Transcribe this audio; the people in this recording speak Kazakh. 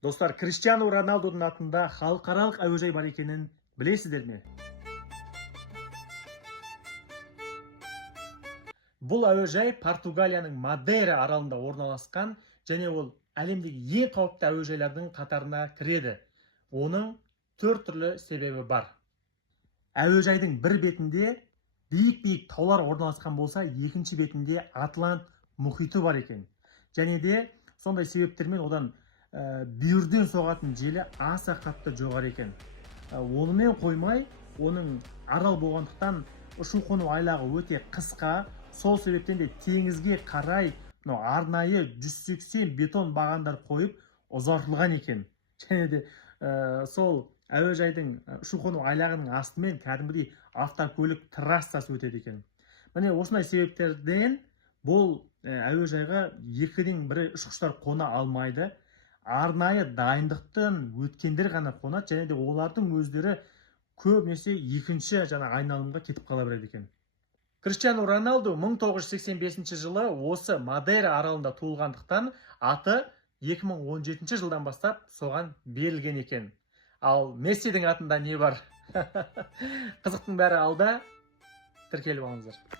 Достар, Криштиану Роналдудың атында халықаралық әуежай бар екенін білесіздер ме? Бұл әуежай Португалияның Мадейра аралында орналасқан және ол әлемдегі ең қауіпті әуежайлардың қатарына кіреді. Оның 4 түрлі себебі бар. Әуежайдың бір бетінде биік таулар орналасқан болса, екінші бетінде Атлант мұхиты бар екен. Және де сондай себептермен одан бүйірден соғатын желі аса қатты жоғары екен. Онымен қоймай, оның арал болғандықтан ұшу-қону айлағы өте қысқа. Сол себептен де теңізге қарай арнайы 180 бетон бағандар қойып ұзартылған екен. Және де сол әуежайдың ұшу-қону айлағының астымен кәдімгідей автокөлік трассасы өтеді екен. Міне осындай себептерден бұл әуежайға екіден бірі ұшқыштар қона алмайды. Арнайы дайындықтан өткендер ғана қонады, және де олардың өздері көбінесе екінші айналымға кетіп қала береді екен. Криштиану Роналду 1985 жылы осы Мадейра аралында туылғандықтан аты 2017 жылдан бастап соған берілген екен. Ал Мессидің атында не бар? Қызықтың бәрі алда, тіркеліп алыңыздар.